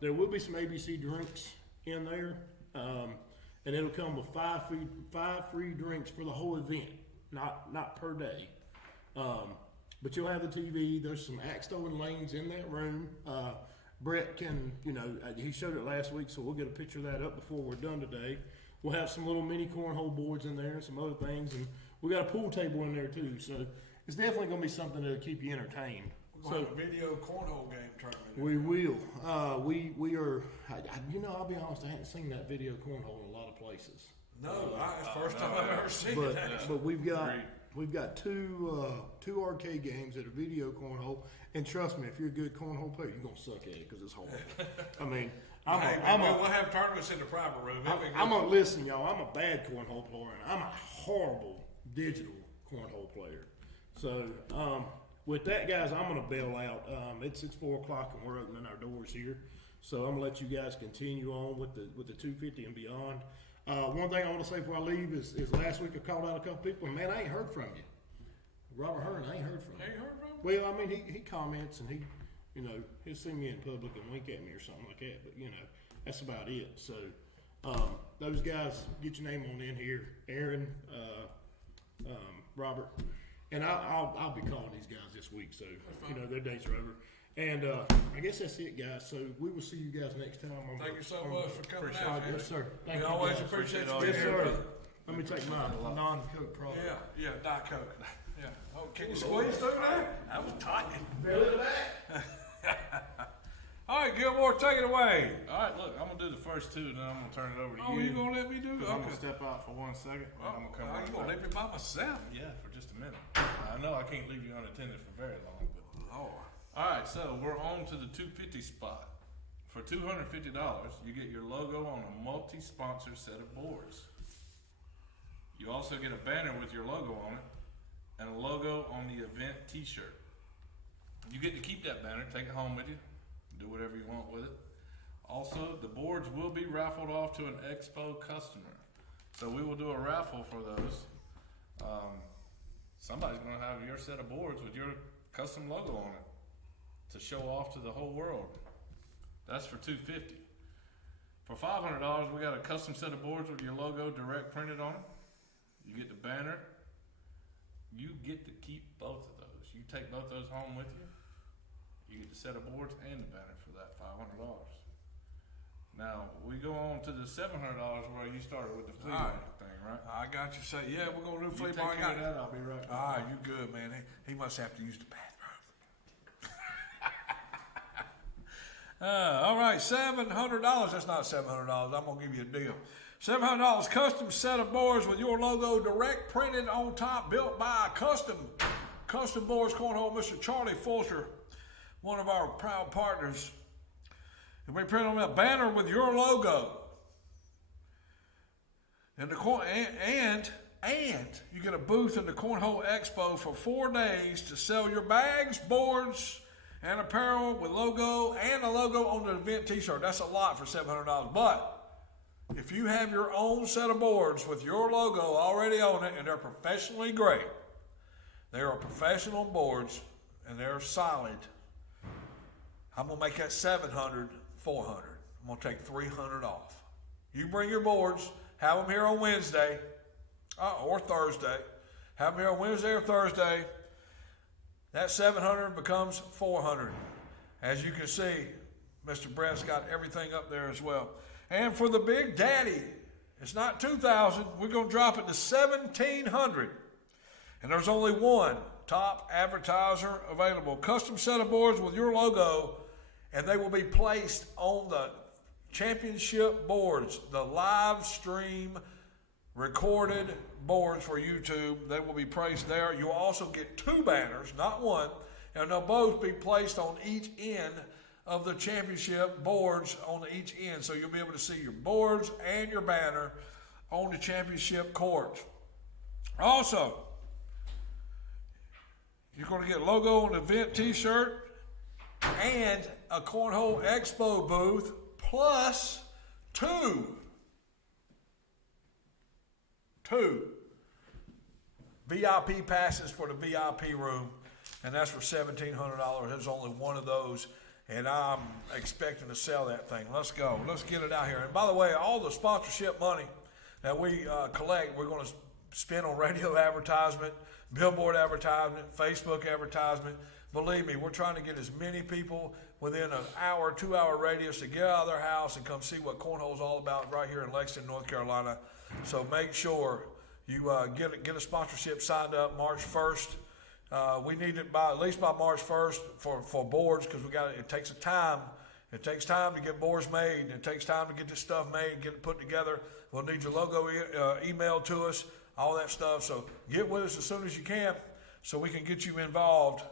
There will be some ABC drinks in there, and it'll come with 5 free drinks for the whole event, not per day. But you'll have the TV. There's some axe throwing lanes in that room. Brett can, you know, he showed it last week, so we'll get a picture of that up before we're done today. We'll have some little mini cornhole boards in there and some other things, and we got a pool table in there too. So it's definitely going to be something that'll keep you entertained. We're gonna have a video cornhole game tournament. We will. We are. You know, I'll be honest. I hadn't seen that video cornhole in a lot of places. No, it's the first time I've ever seen it. But we've got Agreed. we've got two arcade games that are video cornhole. And trust me, if you're a good cornhole player, you're gonna suck at it because it's hard. I mean, We'll have tournaments in the private room. I'm gonna listen, y'all. I'm a bad cornhole player, and I'm a horrible digital cornhole player. So, with that, guys, I'm gonna bail out. It's 4:00 and we're opening our doors here. So I'm gonna let you guys continue on with the 250 and beyond. One thing I want to say before I leave is last week I called out a couple people, and man, I ain't heard from you. Robert Hearn, I ain't heard from you. Ain't heard from him? Well, I mean, he comments and he'll see me in public and wink at me or something like that. But that's about it. So those guys, get your name on in here, Aaron, Robert, and I'll be calling these guys this week. So their dates are over. And I guess that's it, guys. So we will see you guys next time. Thank you so much for coming Appreciate out. it. Yes, sir. Thank We you, always guys. appreciate you all being Yes, here, sir. brother. Let me take my non-Coke product. Yeah, Diet Coke. Yeah. Oh, can you squeeze through that? That was tight. Belly to back. All right, Gilmore, take it away. All right, look, I'm gonna do the first 2, and then I'm gonna turn it over to Oh, you. you gonna let me do it? 'Cause I'm Okay. gonna step out for 1 second, and I'm gonna come Oh, right you gonna back. leave me by myself? Yeah, for just a minute. I know I can't leave you unattended for very long, but. Lord. All right, so we're on to the 250 spot. For $250, you get your logo on a multi-sponsored set of boards. You also get a banner with your logo on it and a logo on the event T-shirt. You get to keep that banner, take it home with you, do whatever you want with it. Also, the boards will be raffled off to an Expo customer. So we will do a raffle for those. somebody's gonna have your set of boards with your custom logo on it to show off to the whole world. That's for $250. For $500, we got a custom set of boards with your logo direct printed on it. You get the banner. You get to keep both of those. You take both those home with you. You get the set of boards and the banner for that $500. Now we go on to the $700 where you started with the flea All right. market thing, right? I got you. Say, yeah, we're gonna do You flea take market. care of that. I'll be right back. All right, you good, man. He must have to use the bathroom. All right, $700. That's not $700. I'm gonna give you a deal. $700 custom set of boards with your logo direct printed on top, built by custom boards cornhole, Mr. Charlie Fulcher, one of our proud partners. And we print on that banner with your logo. And you get a booth in the Cornhole Expo for 4 days to sell your bags, boards, and apparel with logo and a logo on the event t-shirt. That's a lot for $700. But if you have your own set of boards with your logo already on it and they're professionally graded, they are professional boards and they're solid, I'm going to make that $700, $400. I'm going to take $300 off. You bring your boards, have them here on Wednesday or Thursday. Have them here on Wednesday or Thursday. That $700 becomes $400. As you can see, Mr. Brett's got everything up there as well. And for the Big Daddy, it's not $2,000. We're going to drop it to $1,700. And there's only one top advertiser available. Custom set of boards with your logo, and they will be placed on the championship boards, the live stream recorded boards for YouTube. They will be placed there. You'll also get 2 banners, not one, and they'll both be placed on each end of the championship boards on each end. So you'll be able to see your boards and your banner on the championship court. Also, you're going to get logo on the event t-shirt and a Cornhole Expo booth plus 2 VIP passes for the VIP room, and that's for $1,700. There's only one of those, and I'm expecting to sell that thing. Let's go. Let's get it out here. And by the way, all the sponsorship money that we collect, we're going to spend on radio advertisement, billboard advertisement, Facebook advertisement. Believe me, we're trying to get as many people within an hour, 2-hour radius to get out of their house and come see what cornhole's all about right here in Lexington, North Carolina. So make sure you get a sponsorship signed up March 1st. We need it at least by March 1st for boards, because it takes time. It takes time to get boards made, and it takes time to get this stuff made and get it put together. We'll need your logo emailed to us, all that stuff. So get with us as soon as you can so we can get you involved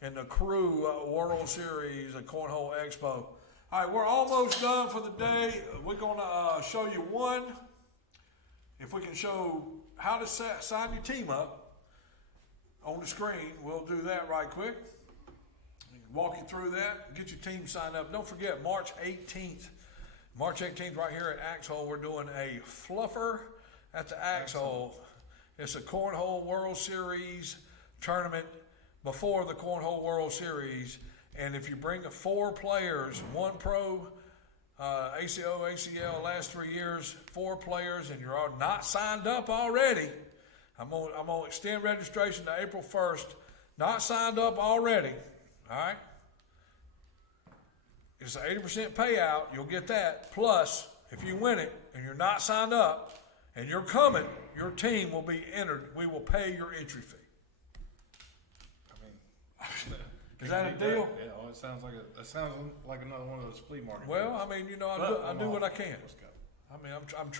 in the Crew World Series at Cornhole Expo. All right, we're almost done for the day. We're going to show you if we can show how to sign your team up on the screen. We'll do that right quick. Walk you through that, get your team signed up. Don't forget, March 18th right here at Axe Hole, we're doing a fluffer at the Axe Hole. It's a Cornhole World Series tournament before the Cornhole World Series. And if you bring 4 players, 1 pro, ACL, last 3 years, 4 players, and you're all not signed up already, I'm gonna extend registration to April 1st. Not signed up already, all right? It's an 80% payout. You'll get that. Plus, if you win it and you're not signed up and you're coming, your team will be entered. We will pay your entry fee. Is that a deal? Yeah, well, it sounds like another one of those flea market. Well, I mean, I do what I can. Let's go. I mean, I'm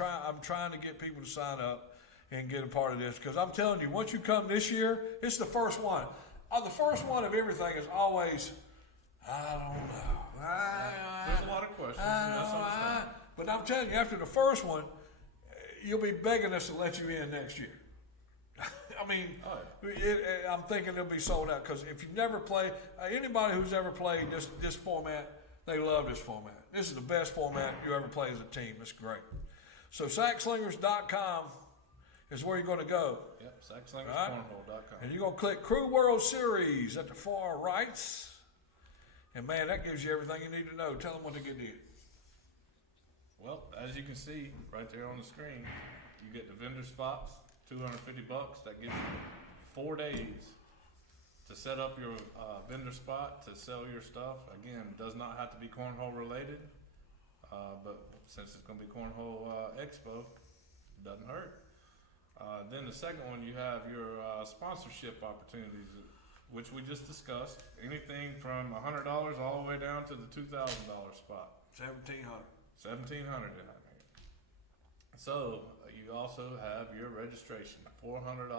trying to get people to sign up and get a part of this, because I'm telling you, once you come this year, it's the first one. The first one of everything is always, I don't know. There's a lot of questions. That's understandable. But I'm telling you, after the first one, you'll be begging us to let you in next year. I mean, I'm thinking it'll be sold out, because if you've never played, anybody who's ever played this format, they love this format. This is the best format you ever play as a team. It's great. So sackslingers.com is where you're going to go. Yep, Right. SaxSlingersCornhole.com. And you're going to click Crew World Series at the far right. And, man, that gives you everything you need to know. Tell them what to get in. Well, as you can see right there on the screen, you get the vendor spots, $250. That gives you 4 days to set up your vendor spot to sell your stuff. Again, does not have to be cornhole related, but since it's going to be Cornhole Expo, doesn't hurt. Then the second one, you have your sponsorship opportunities, which we just discussed. Anything from $100 all the way down to the $2,000 spot. $1,700 down here. So you also have your registration. $400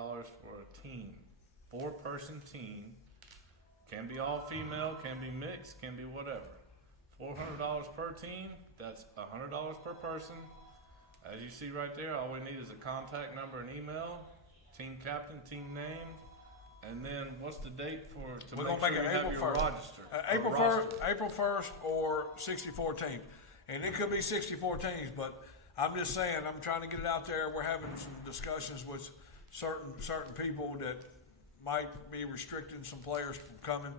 for a team, 4-person team. Can be all female, can be mixed, can be whatever. $400 per team. That's $100 per person. As you see right there, all we need is a contact number and email, team captain, team name, and then what's the date to We're make gonna sure make you it have April your 1st. roster? April 1st or 64 teams. And it could be 64 teams, but I'm just saying, I'm trying to get it out there. We're having some discussions with certain people that might be restricting some players from coming,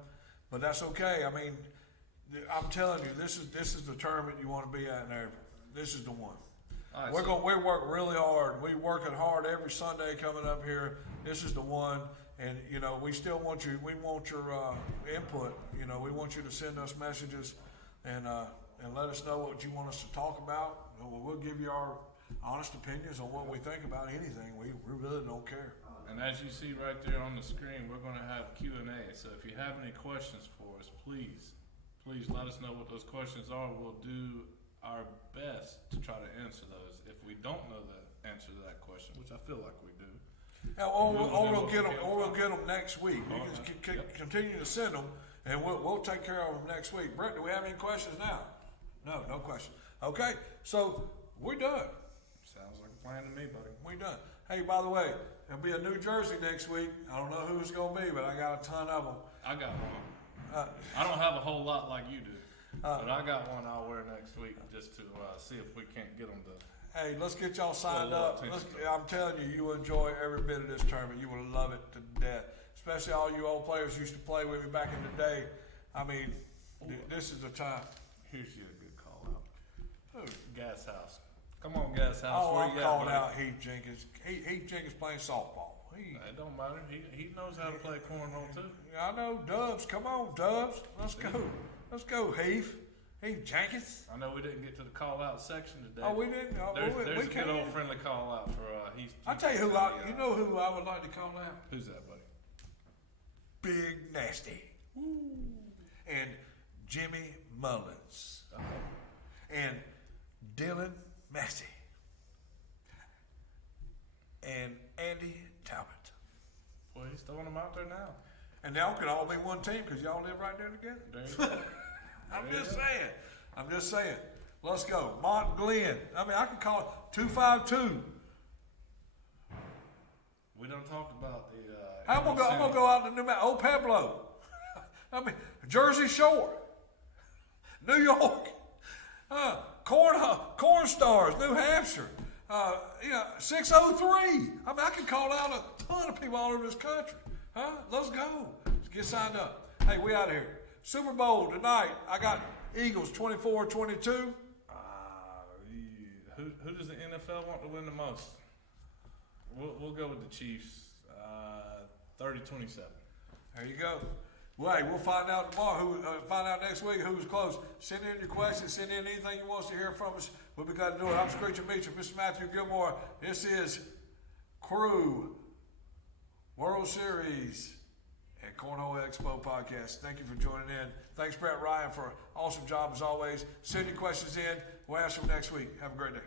but that's okay. I mean, I'm telling you, this is the tournament you want to be at in April. This is the one. All right, We work really hard. We working hard every Sunday coming up here. This is the one, and you know we still want you. We want your input. You know, we want you to send us messages and let us know what you want us to talk about. We'll give you our honest opinions on what we think about anything. We really don't care. And as you see right there on the screen, we're going to have Q&A. So if you have any questions for us, please let us know what those questions are. We'll do our best to try to answer those. If we don't know the answer to that question, which I feel like we do, Or we'll get them next week. You can continue to send them, and we'll take care of them next week. Brett, do we have any questions now? No questions. Okay, so we're done. sounds like a plan to me, buddy. We done. Hey, by the way, there'll be a New Jersey next week. I don't know who it's gonna be, but I got a ton of them. I got one. I don't have a whole lot like you do, but I got one I'll wear next week just to see if we can't get them to. Hey, let's get y'all signed Well, up. I'm telling you, you will enjoy every bit of this tournament. You will love it to death. Especially all you old players who used to play with me back in the day. I mean, this is the time. Here's your good call out. Gas House. Come on, Gas House. Oh, Where I'm you at, calling buddy? out Heath Jenkins. Heath Jenkins playing softball. It don't matter. He knows how to play cornhole too. I know, Dubs. Come on, Dubs. Let's go. Let's go, Heath. Heath Jenkins. I know we didn't get to the call out section today. Oh, we didn't. Oh, There's we a can't. good old friendly call out for Heath. I'll tell you who you know who I would like to call out? Who's that, buddy? Big Nasty. And Jimmy Mullins. And Dylan Massey. And Andy Talbot. Boy, he's throwing them out there now. And y'all could all be one team because y'all live right there together. There you go. I'm just saying. Let's go. Mont Glen. I mean, I could call it 252. We done talked about the. I'm gonna go out to New Mexico. Old Pueblo. I mean, Jersey Shore. New York. Corn Stars, New Hampshire. 603. I mean, I could call out a ton of people all over this country. Let's go. Let's get signed up. Hey, we out of here. Super Bowl tonight. I got Eagles 24-22. Who does the NFL want to win the most? We'll go with the Chiefs. 30-27. There you go. Well, hey, we'll find out tomorrow. Find out next week who's close. Send in your questions. Send in anything you want us to hear from us. We'll be glad to do it. I'm Screeching Meacham, Mr. Matthew Gilmore. This is Crew World Series and Cornhole Expo podcast. Thank you for joining in. Thanks, Brett Ryan, for an awesome job as always. Send your questions in. We'll answer them next week. Have a great day.